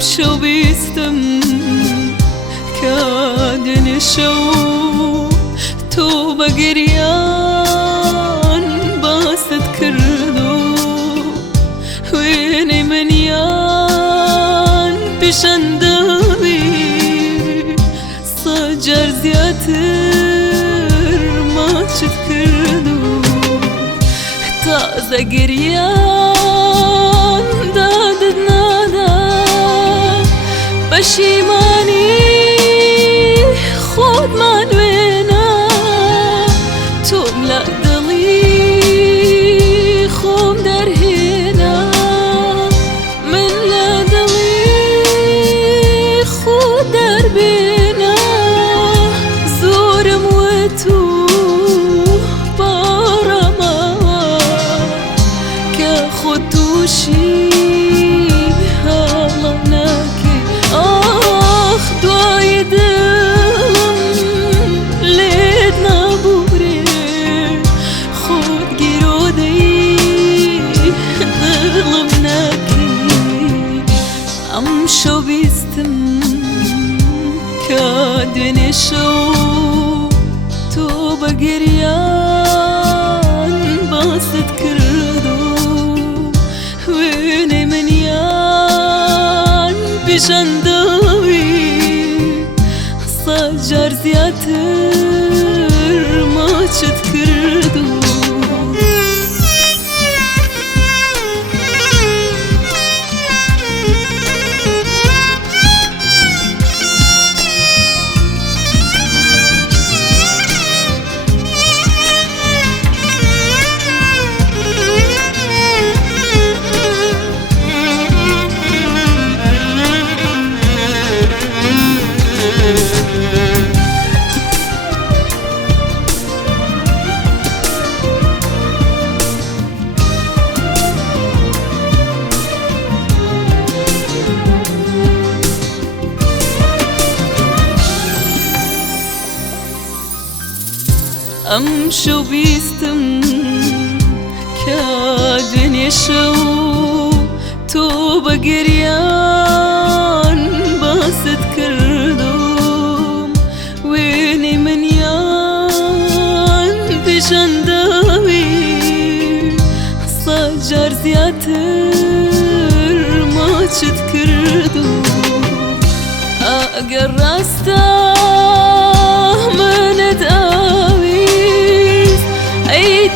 شو بیستم کادن شو تو بگریان باست کردو وینی منیان پیشندوی سجر زیاتر ما چت کردو تازه گریان دادت نادا پشیمانی خود من وینا تو ملا دلی خوم در هینا من لا دلی خود در بینا زورم و تو بارما که خود توشی شو بیستم کادن شو تو بگریان باست کردو وینی منیان پیشندوی سجر زیاتر ما چت کردو شو بیستم کادن شو تو بگریان باست کردم وینی منیان پیشندوی سجر زیاتر ما چت کردم اگر راستا منت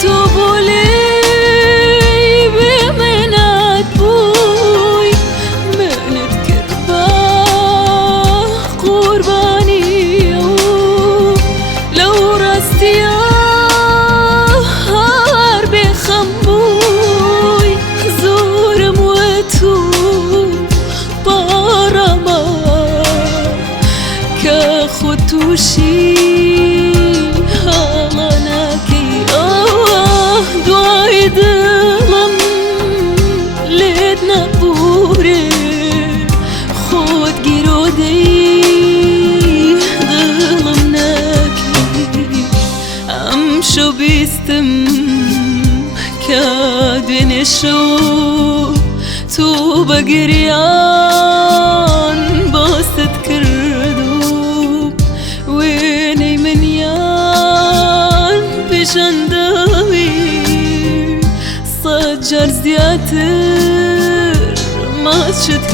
تو بولی بمنت بوی منت کربا قربانی لو راستیا هر بخم بوی زورم و تو بارما که خود توشی دلم لیدنا بوره خود گیروده دلم نکی شو بیستم کادن شو تو بگریان باست کردو وینی منیان پیشندوی سجر زیاتر ما چت